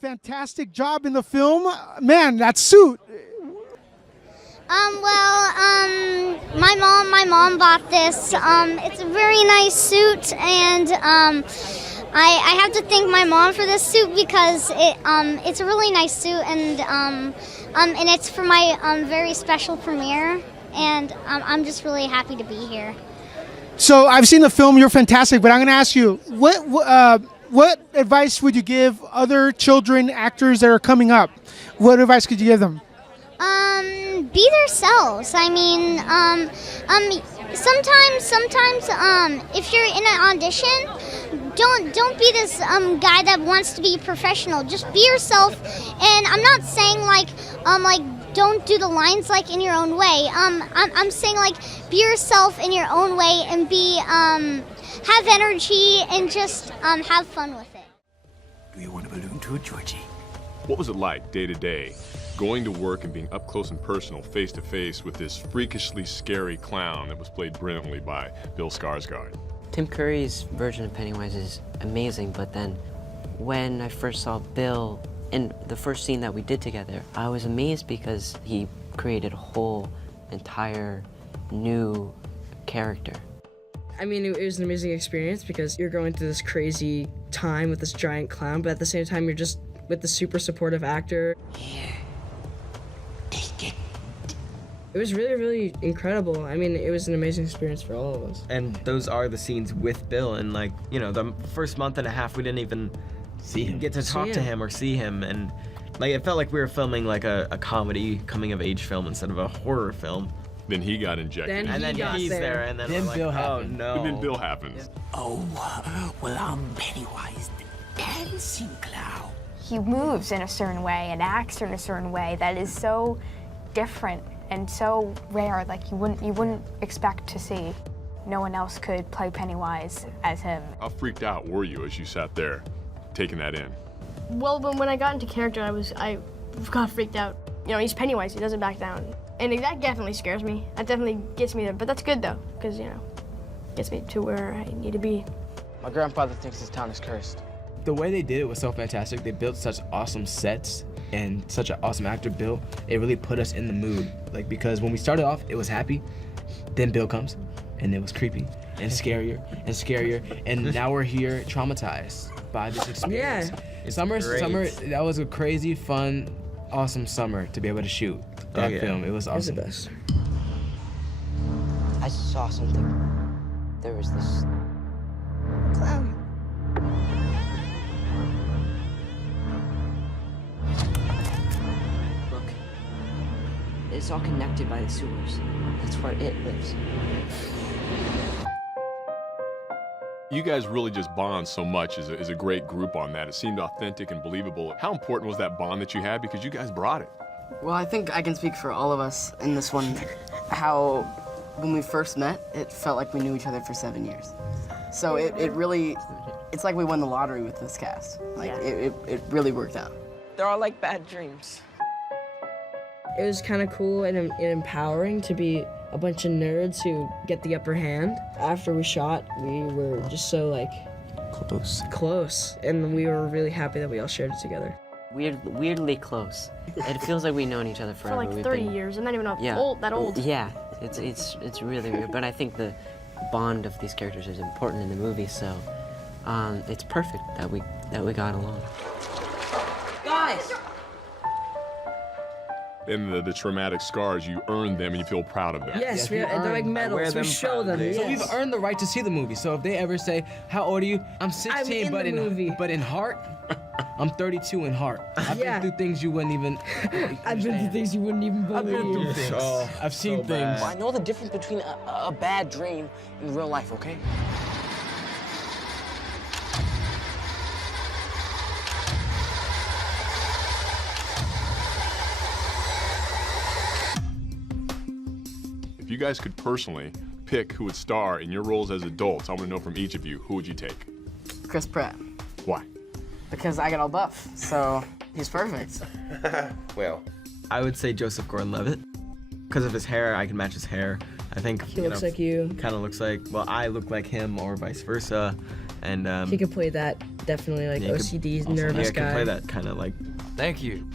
Fantastic job in the film. Man, that suit. My mom bought this. It's a very nice suit, and I have to thank my mom for this suit because it's a really nice suit, and it's for my very special premiere, and I'm just really happy to be here. So I've seen the film. You're fantastic, but I'm going to ask you, what advice would you give other children actors that are coming up? What advice could you give them? Be themselves. I mean, sometimes if you're in an audition, don't be this guy that wants to be professional. Just be yourself. And I'm not saying like don't do the lines like in your own way. I'm saying like be yourself in your own way and be have energy and just have fun with it. Do you want a balloon too, Georgie? What was it like day to day, going to work and being up close and personal, face to face with this freakishly scary clown that was played brilliantly by Bill Skarsgård? Tim Curry's version of Pennywise is amazing, but then when I first saw Bill in the first scene that we did together, I was amazed because he created a whole entire new character. I mean, it was an amazing experience because you're going through this crazy time with this giant clown, but at the same time, you're just with the super supportive actor. Here, take it. It was really, really incredible. I mean, it was an amazing experience for all of us. And those are the scenes with Bill, and like, you know, the first month and a half, we didn't even get to talk to him or see him, and like, it felt like we were filming like a comedy coming-of-age film instead of a horror film. Then he got injected. Then And then he's there, and then we're like, Bill oh happened. no. And then Bill happens. Oh, well, I'm Pennywise, the dancing clown. He moves in a certain way and acts in a certain way that is so different and so rare, like you wouldn't expect to see. No one else could play Pennywise as him. How freaked out were you as you sat there, taking that in? Well, when I got into character, I got freaked out. You know, he's Pennywise, he doesn't back down. And that definitely scares me. That definitely gets me there, but that's good though, because, you know, gets me to where I need to be. My grandfather thinks this town is cursed. The way they did it was so fantastic. They built such awesome sets and such an awesome actor built. It really put us in the mood. Like, because when we started off, it was happy. Then Bill comes, and it was creepy and scarier and scarier. And now we're here traumatized by this experience. Yeah. Summer, that was a crazy, fun, awesome summer to be able to shoot that film. It was awesome. It was the best. I saw something. There was this Clown. Look, it's all connected by the sewers. That's where it lives. You guys really just bond so much as a great group on that. It seemed authentic and believable. How important was that bond that you had? Because you guys brought it. Well, I think I can speak for all of us in this one, how when we first met, it felt like we knew each other for 7 years. So it really, it's like we won the lottery with this cast. Like, it really worked out. They're all like bad dreams. It was kind of cool and empowering to be a bunch of nerds who get the upper hand. After we shot, we were just so like close, and we were really happy that we all shared it together. Weirdly close. It feels like we've known each other forever. For like 30 years, and not even that old. Yeah, it's really weird. But I think the bond of these characters is important in the movie, so it's perfect that we got along. Guys! And the traumatic scars, you earned them and you feel proud of them. Yes, they're like medals. We show them. So Yes. we've earned the right to see the movie. So if they ever say, how old are you? I'm 16, but in heart, I'm 32 in heart. I've been through things you wouldn't even I've been through things you wouldn't even believe. I've been through things. I've seen things. I know the difference between a bad dream and real life, okay? If you guys could personally pick who would star in your roles as adults, I want to know from each of you, who would you take? Chris Pratt. Why? Because I got all buff, so he's perfect. Well, I would say Joseph Gordon-Levitt. Because of his hair, I can match his hair. I think He looks like you. Kind of looks like, well, I look like him or vice versa. And He could play that definitely like yeah, OCD nervous guy. guy. Can play that kind of like. Thank you.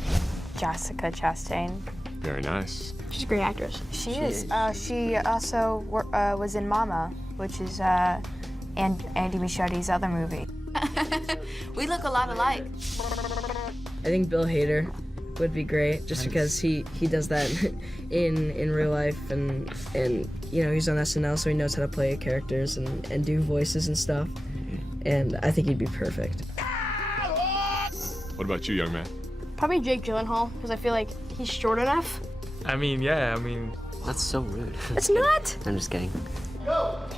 Jessica Chastain. Very nice. She's a great actress. She is. She also was in Mama, which is Andy Muschietti's other movie. We look a lot alike. I think Bill Hader would be great just because he does that in real life and you know, he's on SNL, so he knows how to play characters and do voices and stuff. And I think he'd be perfect. What about you, young man? Probably Jake Gyllenhaal, because I feel like he's short enough. I mean, yeah, I mean. That's so rude. It's not! I'm just kidding.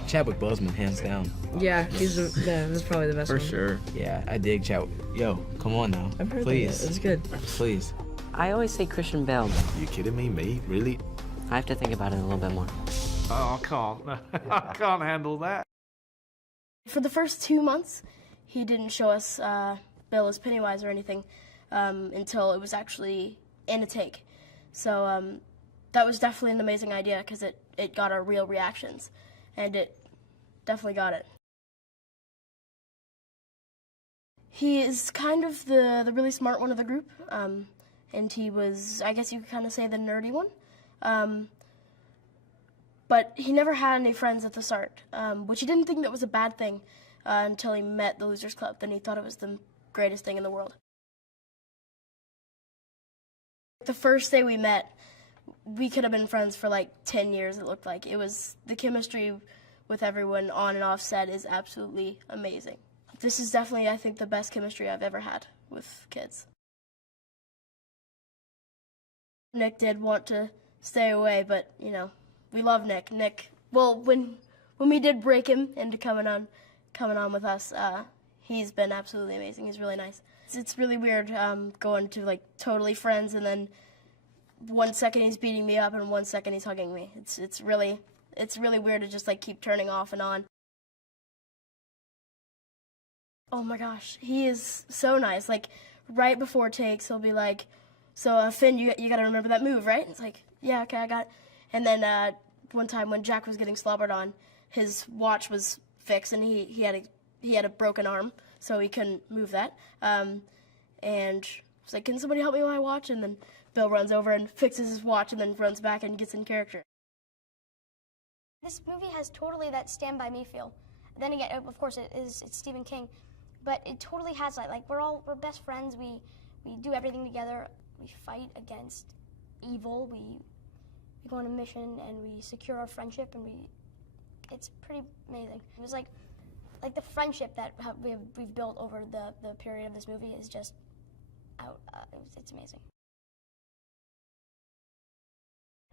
Chadwick Boseman, hands down. Yeah, that's probably the best For one. sure. Yeah, I dig Chadwick. Yo, come on now. I've heard Please. that. It's good. Please. I always say Christian Bale. You kidding me, mate? Really? I have to think about it a little bit more. Oh, I can't. I can't handle that. For the first 2 months, he didn't show us Bill as Pennywise or anything until it was actually in a take. So that was definitely an amazing idea because it got our real reactions, and it definitely got it. He is kind of the really smart one of the group, and he was, I guess you could kind of say, the nerdy one. But he never had any friends at the start, which he didn't think that was a bad thing until he met the Losers Club. Then he thought it was the greatest thing in the world. The first day we met, we could have been friends for like 10 years, it looked like. It was, the chemistry with everyone on and off set is absolutely amazing. This is definitely, I think, the best chemistry I've ever had with kids. Nick did want to stay away, but, you know, we love Nick. Well, when we did break him into coming on with us, he's been absolutely amazing. He's really nice. It's really weird going to like totally friends and then 1 second he's beating me up and 1 second he's hugging me. It's really weird to just like keep turning off and on. Oh my gosh, he is so nice. Like right before takes, he'll be like, "So Finn, you gotta remember that move, right?" It's like, "Yeah, okay, I got it." And then one time when Jack was getting slobbered on, his watch was fixed and he had a broken arm, so he couldn't move that. And it's like, "Can somebody help me with my watch?" And then Bill runs over and fixes his watch and then runs back and gets in character. This movie has totally that Stand By Me feel. Then again, of course, it's Stephen King, but it totally has that. Like we're best friends. We do everything together. We fight against evil. We go on a mission and we secure our friendship, and it's pretty amazing. It was like the friendship that we've built over the period of this movie is just out. It's amazing.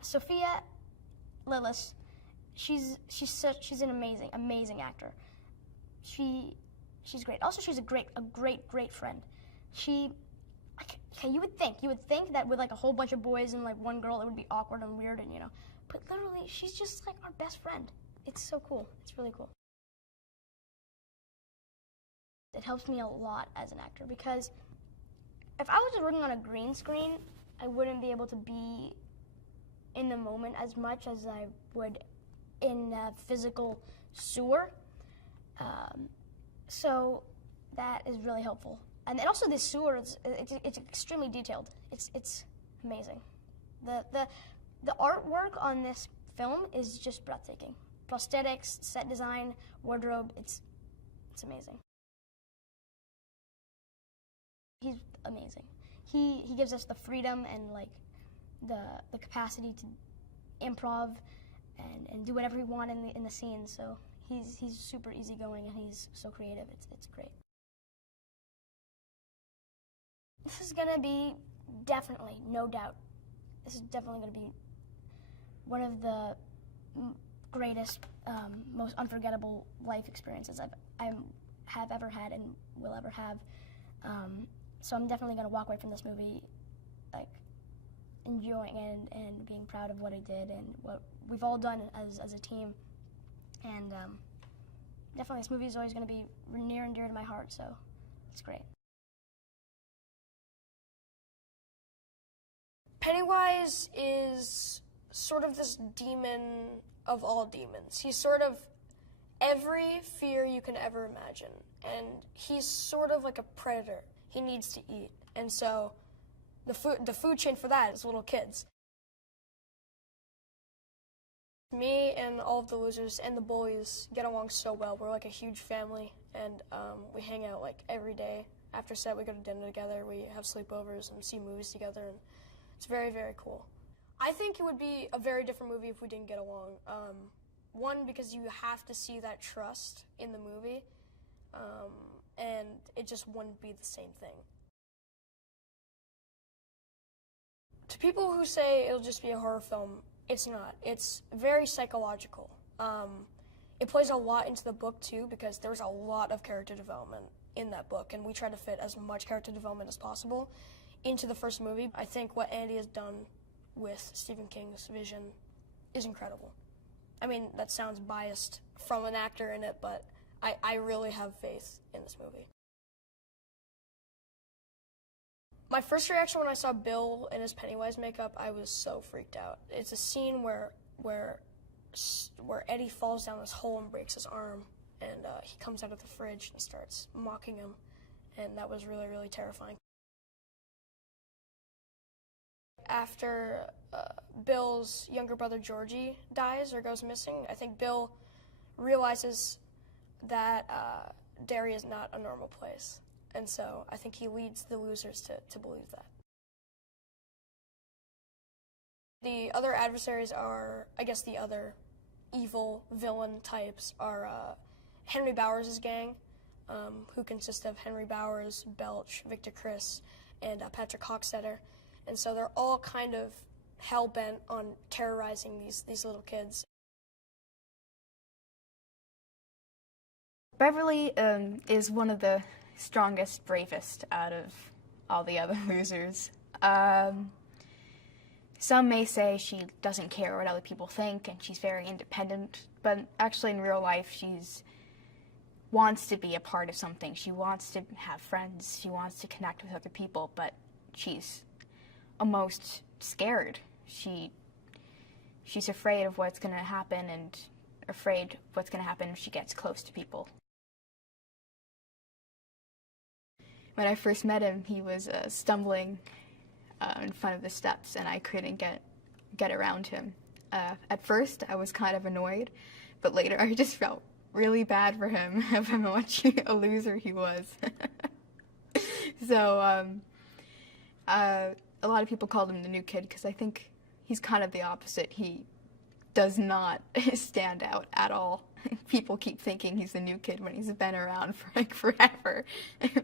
Sophia Lillis, she's an amazing actor. She's great. Also, she's a great friend. You would think that with like a whole bunch of boys and like one girl, it would be awkward and weird and but literally, she's just like our best friend. It's so cool. It's really cool. It helps me a lot as an actor because if I was just working on a green screen, I wouldn't be able to be in the moment as much as I would in a physical sewer. So that is really helpful. And also this sewer, it's extremely detailed. It's amazing. The artwork on this film is just breathtaking. Prosthetics, set design, wardrobe, it's amazing. He's amazing. He gives us the freedom and like the capacity to improv and do whatever we want in the scene. So he's super easygoing and he's so creative. It's great. This is gonna be definitely, no doubt, this is definitely gonna be one of the greatest, most unforgettable life experiences I have ever had and will ever have. So I'm definitely gonna walk away from this movie like enjoying and being proud of what I did and what we've all done as a team. And definitely this movie is always gonna be near and dear to my heart, so it's great. Pennywise is sort of this demon of all demons. He's sort of every fear you can ever imagine. And he's sort of like a predator. He needs to eat. And so the food chain for that is little kids. Me and all of the losers and the bullies get along so well. We're like a huge family, and we hang out like every day. After set, we go to dinner together, we have sleepovers and see movies together, and it's very, very cool. I think it would be a very different movie if we didn't get along. One, because you have to see that trust in the movie, and it just wouldn't be the same thing. To people who say it'll just be a horror film, it's not. It's very psychological. It plays a lot into the book, too, because there's a lot of character development in that book, and we try to fit as much character development as possible into the first movie. I think what Andy has done with Stephen King's vision is incredible. I mean, that sounds biased from an actor in it, but I really have faith in this movie. My first reaction when I saw Bill in his Pennywise makeup, I was so freaked out. It's a scene where Eddie falls down this hole and breaks his arm, and he comes out of the fridge and starts mocking him, and that was really, really terrifying. After Bill's younger brother Georgie dies or goes missing, I think Bill realizes that Derry is not a normal place. And so I think he leads the losers to believe that. The other adversaries are, I guess the other evil villain types are Henry Bowers' gang, who consist of Henry Bowers, Belch, Victor Criss, and Patrick Hockstetter. And so they're all kind of hell-bent on terrorizing these little kids. Beverly is one of the strongest, bravest out of all the other losers. Some may say she doesn't care what other people think and she's very independent, but actually in real life she's wants to be a part of something. She wants to have friends, she wants to connect with other people, but she's almost scared. She's afraid of what's going to happen and afraid what's going to happen if she gets close to people. When I first met him, he was stumbling in front of the steps, and I couldn't get around him. At first, I was kind of annoyed, but later I just felt really bad for him of how much a loser he was. So a lot of people called him the new kid because I think he's kind of the opposite. He does not stand out at all. People keep thinking he's the new kid when he's been around for like forever,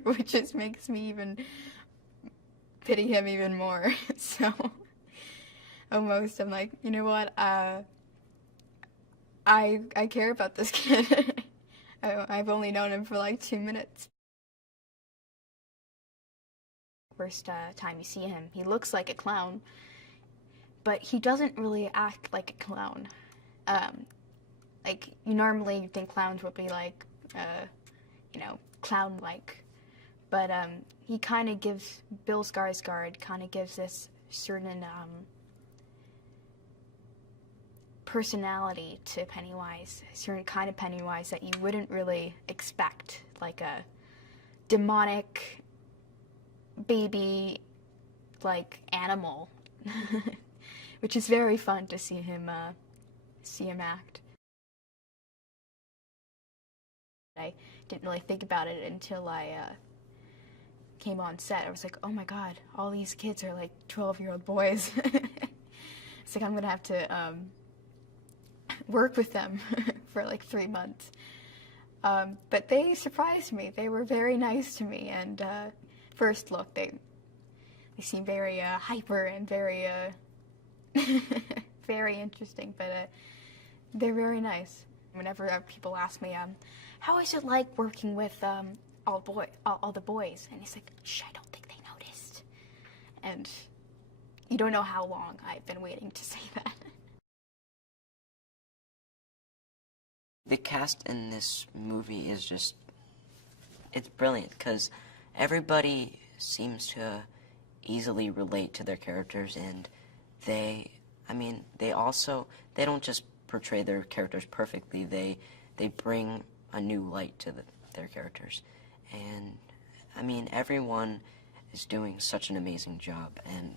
which just makes me even pity him even more. So almost I'm like, you know what, I care about this kid. I've only known him for like 2 minutes. First time you see him, he looks like a clown, but he doesn't really act like a clown. Like, you normally think clowns would be like, you know, clown-like. But he kind of gives, Bill Skarsgård kind of gives this certain personality to Pennywise, a certain kind of Pennywise that you wouldn't really expect, like a demonic baby, like, animal, which is very fun to see him act. I didn't really think about it until I came on set. I was like, oh my god, all these kids are like 12-year-old boys. It's like I'm gonna have to work with them for like 3 months. But they surprised me. They were very nice to me, and first look, they seem very hyper and very very interesting, but they're very nice. Whenever people ask me, how is it like working with all the boys? And he's like, shh, I don't think they noticed. And you don't know how long I've been waiting to say that. The cast in this movie is just, it's brilliant because everybody seems to easily relate to their characters, and they I mean, they don't just portray their characters perfectly, they bring a new light to their characters. And, I mean, everyone is doing such an amazing job, and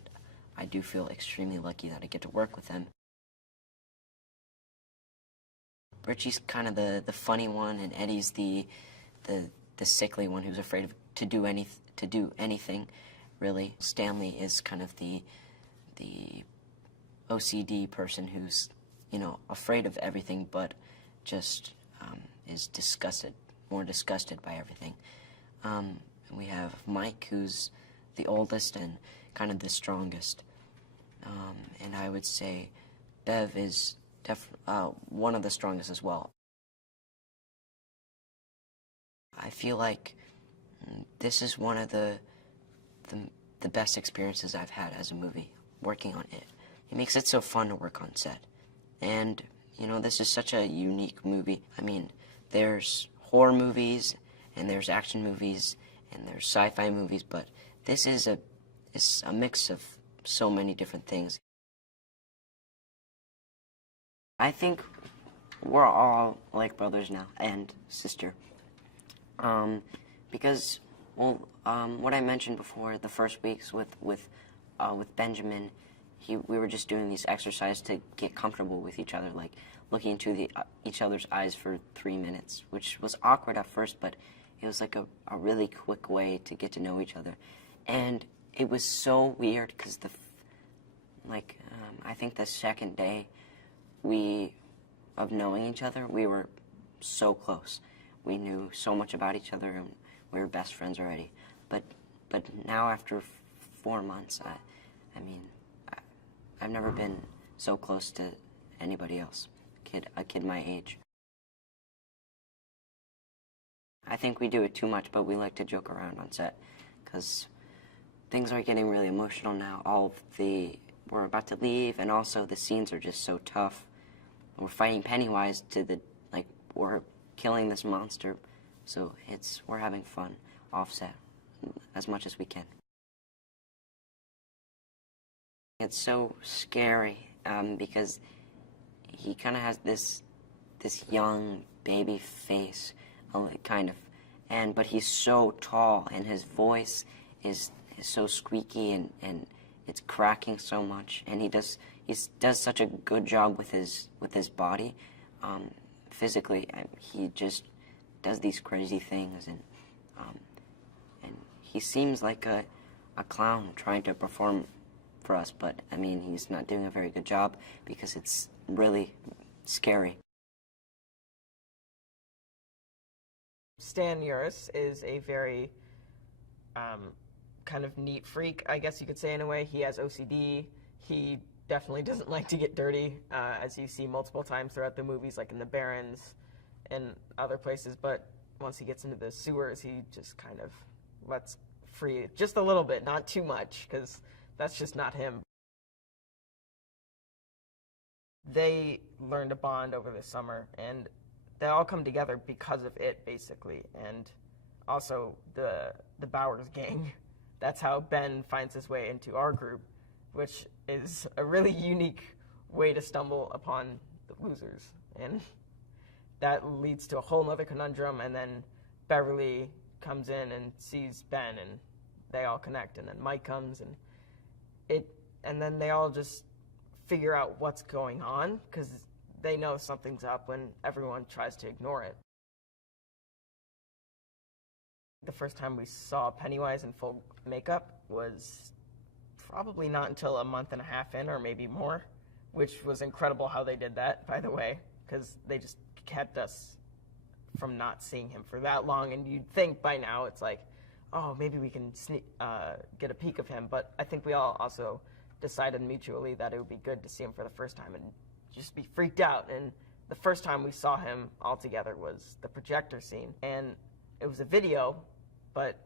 I do feel extremely lucky that I get to work with them. Richie's kind of the funny one, and Eddie's the sickly one who's afraid to do anything, really. Stanley is kind of the OCD person who's, you know, afraid of everything, but just is more disgusted by everything. And we have Mike, who's the oldest and kind of the strongest. And I would say Bev is one of the strongest as well. I feel like this is one of the best experiences I've had as a movie, working on it. It makes it so fun to work on set. And, you know, this is such a unique movie. I mean, there's horror movies, and there's action movies, and there's sci-fi movies, but this is a mix of so many different things. I think we're all like brothers now, and sister. Because, well, what I mentioned before, the first weeks with Benjamin, we were just doing these exercises to get comfortable with each other, like looking into each other's eyes for 3 minutes, which was awkward at first, but it was like a really quick way to get to know each other. And it was so weird because I think the second day of knowing each other, we were so close. We knew so much about each other, and we were best friends already. But now after 4 months, I mean, I've never been so close to anybody else, a kid my age. I think we do it too much, but we like to joke around on set, because things are getting really emotional now. We're about to leave, and also the scenes are just so tough. We're fighting Pennywise we're killing this monster, so we're having fun off set as much as we can. It's so scary because he kind of has this young baby face, kind of, but he's so tall, and his voice is so squeaky, and it's cracking so much, and he does such a good job with his body. Physically, he just does these crazy things, and he seems like a clown trying to perform for us, but I mean, he's not doing a very good job because it's really scary. Stan Uris is a very kind of neat freak, I guess you could say, in a way. He has OCD. He definitely doesn't like to get dirty, as you see multiple times throughout the movies, like in the Barrens and other places. But once he gets into the sewers, he just kind of lets free just a little bit, not too much, because that's just not him. They learned to bond over the summer, and they all come together because of it, basically. And also the Bowers gang. That's how Ben finds his way into our group, which is a really unique way to stumble upon the losers. And that leads to a whole other conundrum, and then Beverly comes in and sees Ben, and they all connect, and then Mike comes, and then they all just figure out what's going on, because they know something's up when everyone tries to ignore it. The first time we saw Pennywise in full makeup was probably not until a month and a half in, or maybe more, which was incredible how they did that, by the way, because they just kept us from not seeing him for that long, and you'd think by now it's like, oh, maybe we can get a peek of him, but I think we all also decided mutually that it would be good to see him for the first time and just be freaked out. And the first time we saw him all together was the projector scene, and it was a video, but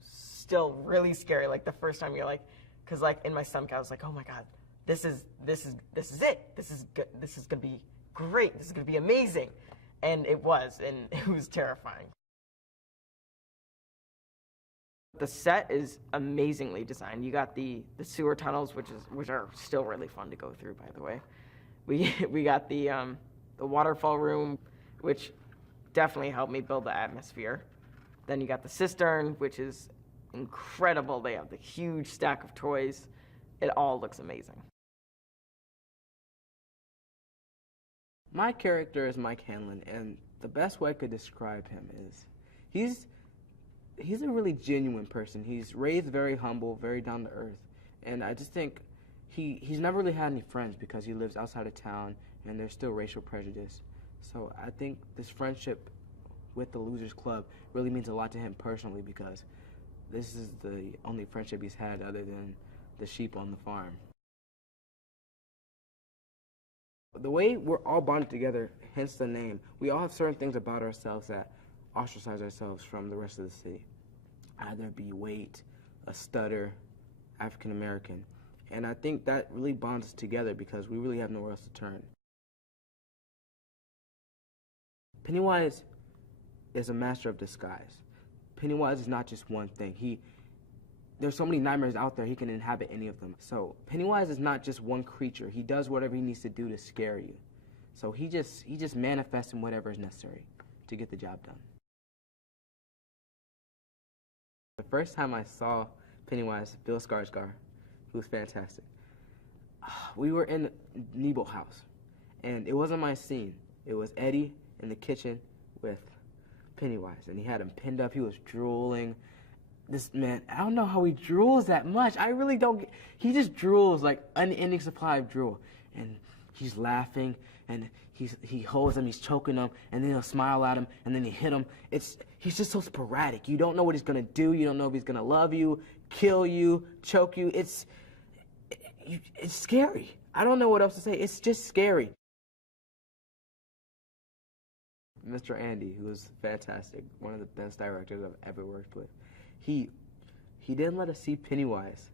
still really scary. Like the first time you're like, because like in my stomach I was like, oh my god, this is it. This is gonna be great. This is gonna be amazing, and it was, and it was terrifying. The set is amazingly designed. You got the sewer tunnels, which are still really fun to go through, by the way. We got the waterfall room, which definitely helped me build the atmosphere. Then you got the cistern, which is incredible. They have the huge stack of toys. It all looks amazing. My character is Mike Hanlon, and the best way I could describe him is he's a really genuine person. He's raised very humble, very down to earth, and I just think he's never really had any friends because he lives outside of town and there's still racial prejudice. So I think this friendship with the Losers Club really means a lot to him personally because this is the only friendship he's had other than the sheep on the farm. The way we're all bonded together, hence the name, we all have certain things about ourselves that ostracize ourselves from the rest of the city. Either be weight, a stutter, African American. And I think that really bonds us together because we really have nowhere else to turn. Pennywise is a master of disguise. Pennywise is not just one thing. There's so many nightmares out there, he can inhabit any of them. So Pennywise is not just one creature. He does whatever he needs to do to scare you. So he just manifests in whatever is necessary to get the job done. The first time I saw Pennywise, Bill Skarsgård, who was fantastic, we were in Nebo house, and it wasn't my scene. It was Eddie in the kitchen with Pennywise, and he had him pinned up. He was drooling. This man, I don't know how he drools that much. I really don't. He just drools like unending supply of drool, and he's laughing, and he holds him, he's choking him, and then he'll smile at him, and then he hit him. He's just so sporadic. You don't know what he's gonna do. You don't know if he's gonna love you, kill you, choke you. It's scary. I don't know what else to say. It's just scary. Mr. Andy, who was fantastic, one of the best directors I've ever worked with, he didn't let us see Pennywise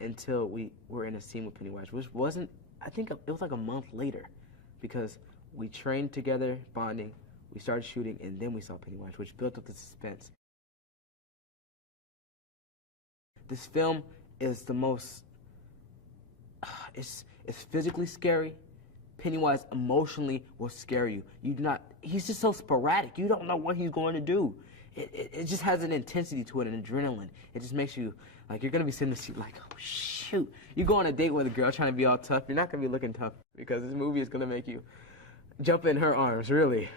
until we were in a scene with Pennywise, which wasn't, I think it was like a month later, because we trained together, bonding, we started shooting, and then we saw Pennywise, which built up the suspense. This film is the most, it's physically scary. Pennywise emotionally will scare you. He's just so sporadic. You don't know what he's going to do. It just has an intensity to it, an adrenaline. It just makes you, like, you're going to be sitting in the seat like, oh, shoot. You go on a date with a girl trying to be all tough. You're not going to be looking tough because this movie is going to make you jump in her arms, really.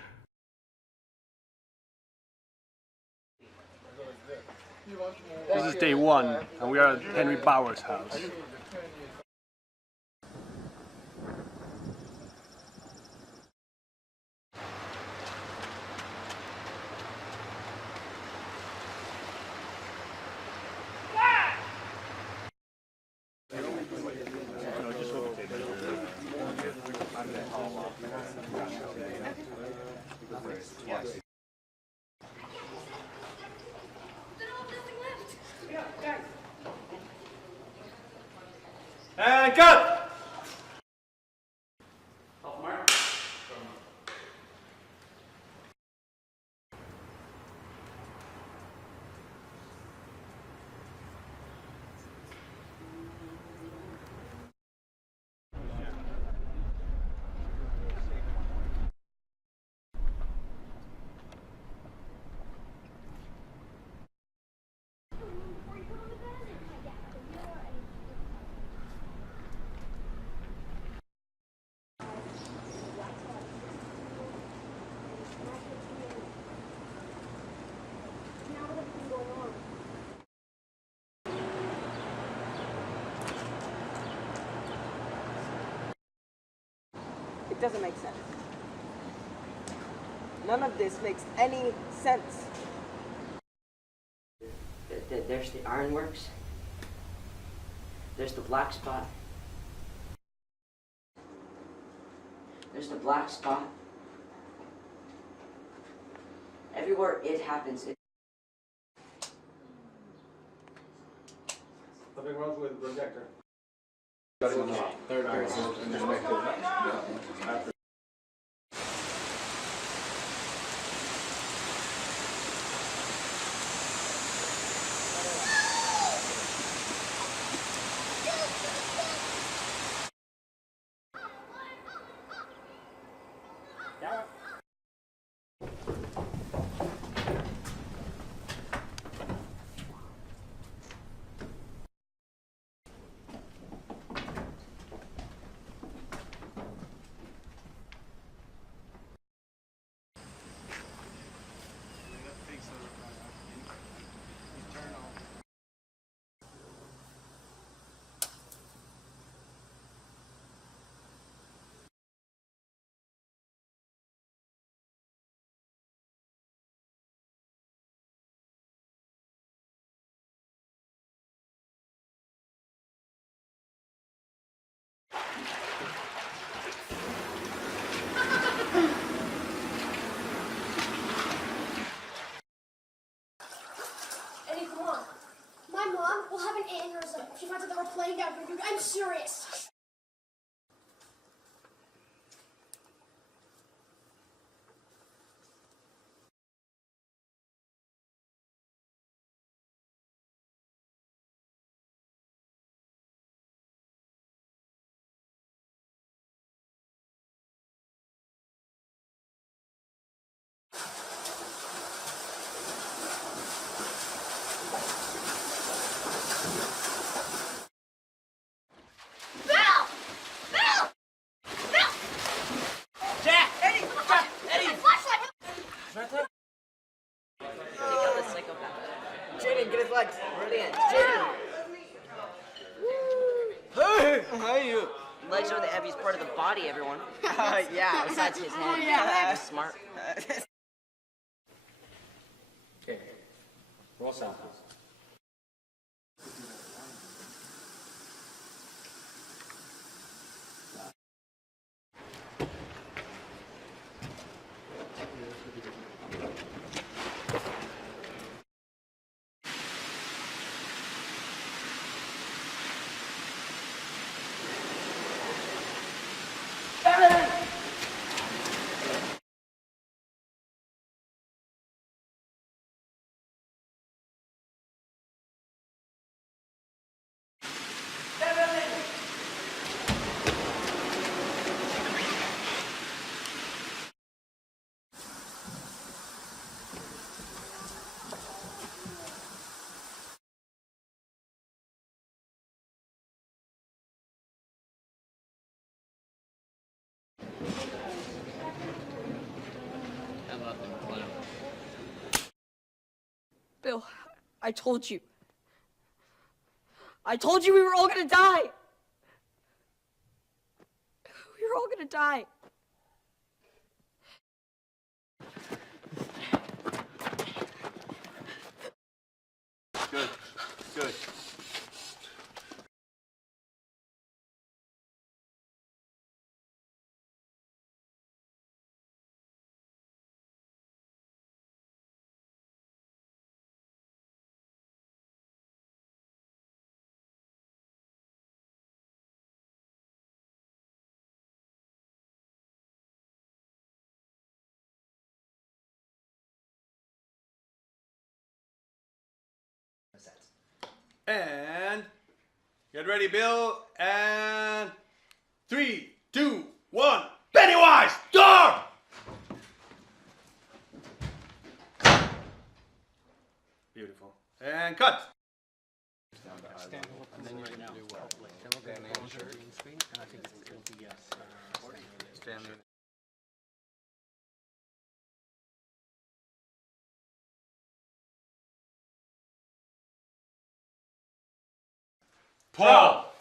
This is day one, and we are at Henry Bauer's house. And cut! It doesn't make sense. None of this makes any sense. There's the ironworks. There's the black spot. There's the black spot. Everywhere it happens. Something wrong with the projector. Third eye. playing that record. I'm serious. Jaden, get his legs. Brilliant. Jaden. Hey, how are you? Legs are the heaviest part of the body, everyone. Yeah. Besides his head. Yeah. He's smart. Okay. Roll sound, please. Bill, I told you. I told you we were all gonna die. We were all gonna die. Good. Good. And get ready, Bill. And 3, 2, 1. Pennywise, dog! Beautiful. And cut. And then you're going to do what? Then we're going to close your green screen, and I think it's going to be yes. Stand there. Paul!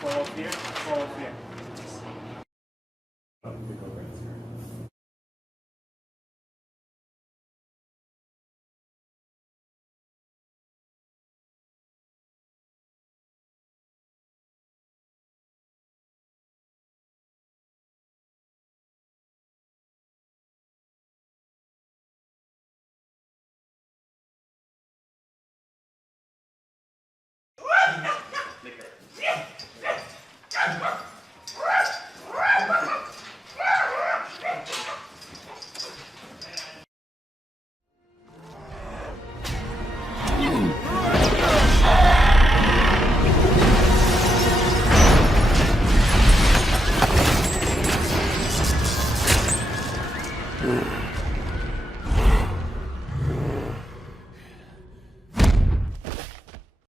Fall up here, fall up here. Mm.